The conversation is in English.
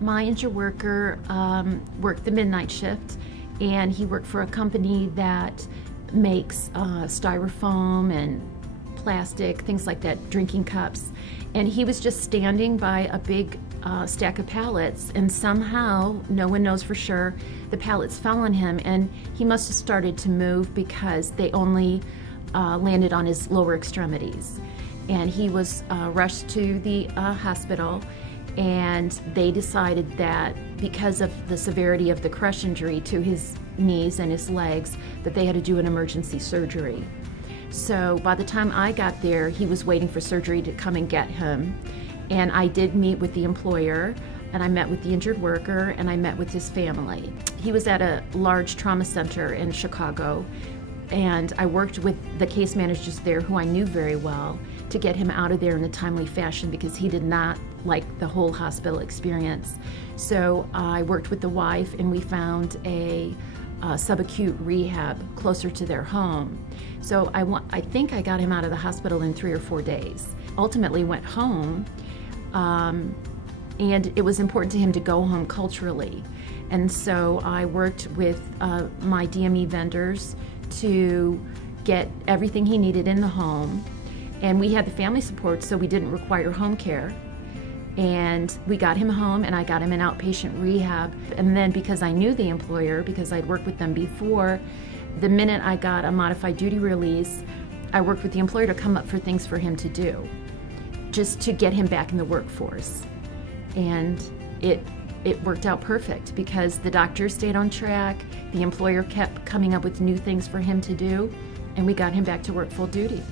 My injured worker worked the midnight shift, and he worked for a company that makes styrofoam and plastic, things like that, drinking cups. And he was just standing by a big stack of pallets, and somehow, no one knows for sure, the pallets fell on him, and he must have started to move because they only landed on his lower extremities. And he was rushed to the hospital, and they decided that because of the severity of the crush injury to his knees and his legs, that they had to do an emergency surgery. So by the time I got there, he was waiting for surgery to come and get him. And I did meet with the employer, and I met with the injured worker, and I met with his family. He was at a large trauma center in Chicago, and I worked with the case managers there, who I knew very well, to get him out of there in a timely fashion because he did not like the whole hospital experience. So I worked with the wife, and we found a subacute rehab closer to their home. So I think I got him out of the hospital in 3 or 4 days. Ultimately went home, and it was important to him to go home culturally. And so I worked with my DME vendors to get everything he needed in the home. And we had the family support, so we didn't require home care. And we got him home, and I got him in outpatient rehab. And then because I knew the employer, because I'd worked with them before, the minute I got a modified duty release, I worked with the employer to come up for things for him to do, just to get him back in the workforce. And it worked out perfect because the doctor stayed on track, the employer kept coming up with new things for him to do, and we got him back to work full duty.